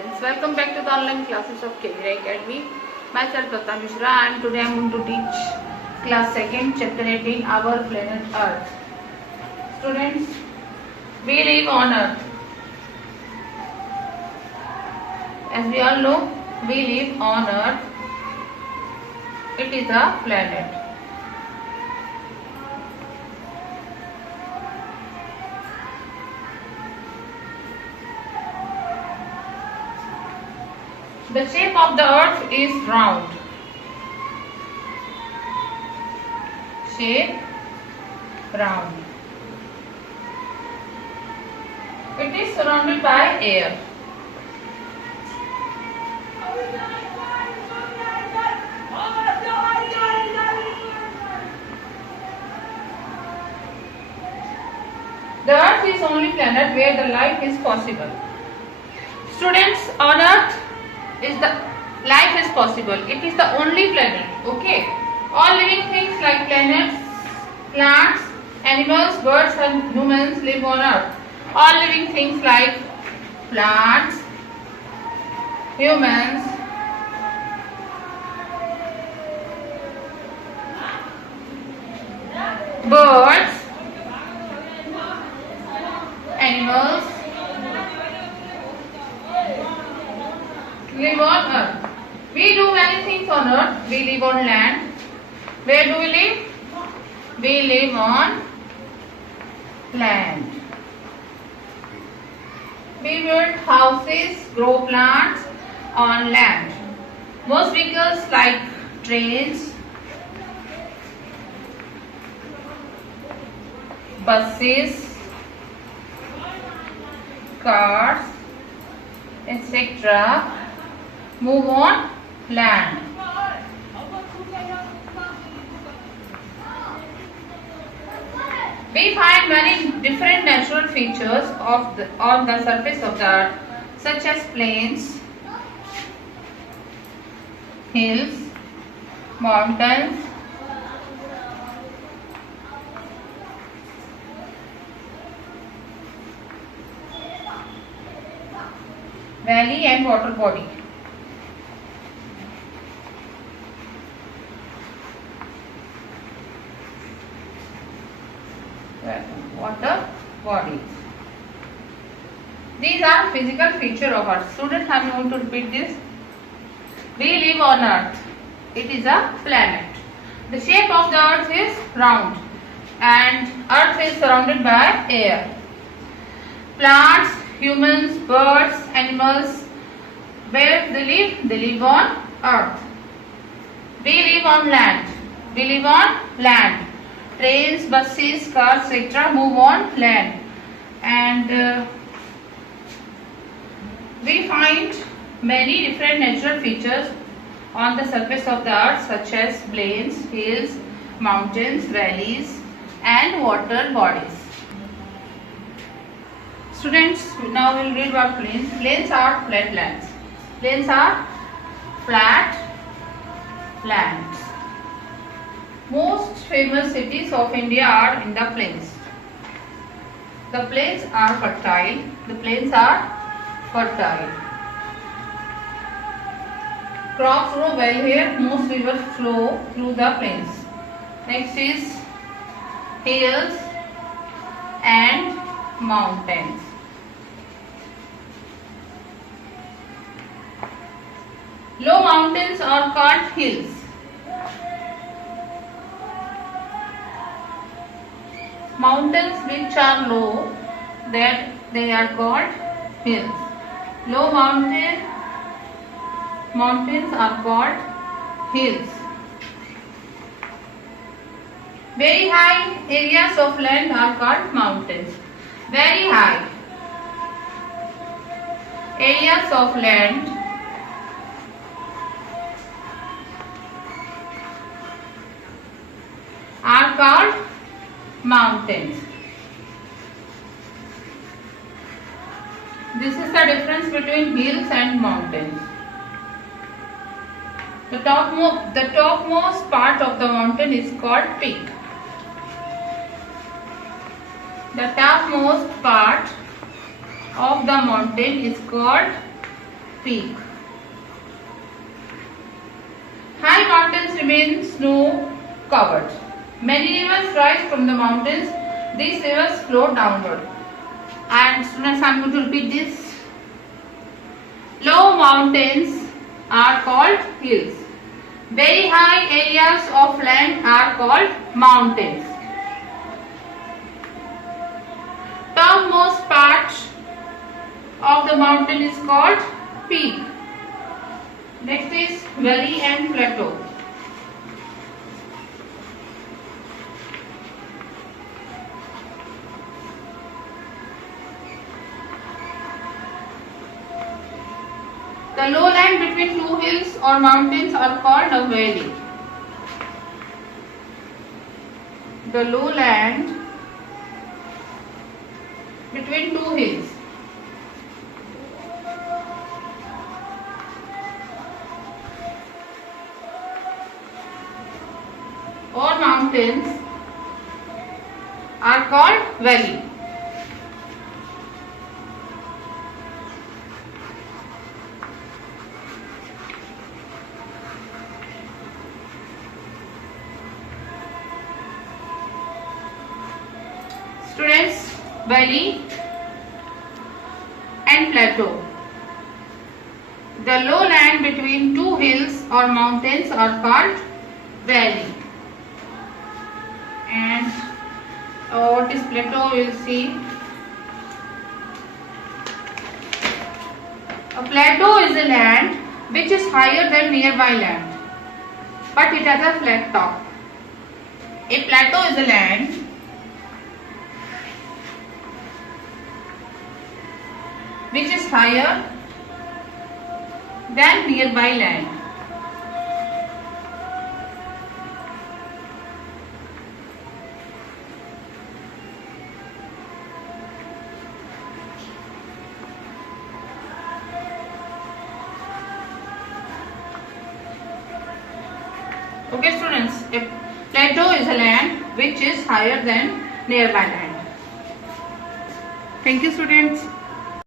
students, welcome back to the online classes of KVR Academy. Myself Lata Mishra and today I am going to teach class 2nd chapter 18 our planet Earth. Students, we live on Earth. As we all know, we live on Earth. It is a planet. The shape of the earth is round. Shape round. It is surrounded by air. The earth is only planet where the life is possible. Students, on earth life is possible. It is the only planet. Okay. All living things like planets, plants, animals, birds and humans live on earth. All living things like plants, humans, birds, animals live on earth. We do many things on earth. We live on land. Where do we live? We live on land. We build houses, grow plants on land. Most vehicles like trains, buses, cars, etc. move on land. We find many different natural features on the surface of the earth, such as plains, hills, mountains, valley and water body. Water bodies. These are physical features of Earth. Students, I am going to repeat this. We live on Earth. It is a planet. The shape of the Earth is round and Earth is surrounded by air. Plants, humans, birds, animals, where they live? They live on Earth. We live on land. We live on land. Trains, buses, cars, etc. move on land. And we find many different natural features on the surface of the earth, such as plains, hills, mountains, valleys and water bodies. Students, now we will read about plains. Plains are flat lands. Plains are flat lands. Most famous cities of India are in the plains. The plains are fertile. The plains are fertile. Crops grow well here. Most rivers flow through the plains. Next is hills and mountains. Low mountains are called hills. Mountains which are low, that they are called hills. Low mountains are called hills. Very high areas of land are called mountains. Very high areas of land are called mountains. This is the difference between hills and mountains. The topmost part of the mountain is called peak. The topmost part of the mountain is called peak. High mountains remain snow covered. Many rivers rise from the mountains. These rivers flow downward. And students, I am going to repeat this. Low mountains are called hills. Very high areas of land are called mountains. Topmost part of the mountain is called peak. Next is valley and plateau. The lowland between two hills or mountains are called a valley. The lowland between two hills or mountains are called valley. Students, valley and plateau. The lowland between two hills or mountains are called valley. And what is plateau? We will see. A plateau is a land which is higher than nearby land, but it has a flat top. A plateau is a land which is higher than nearby land. Okay students, a plateau is a land which is higher than nearby land. Thank you students.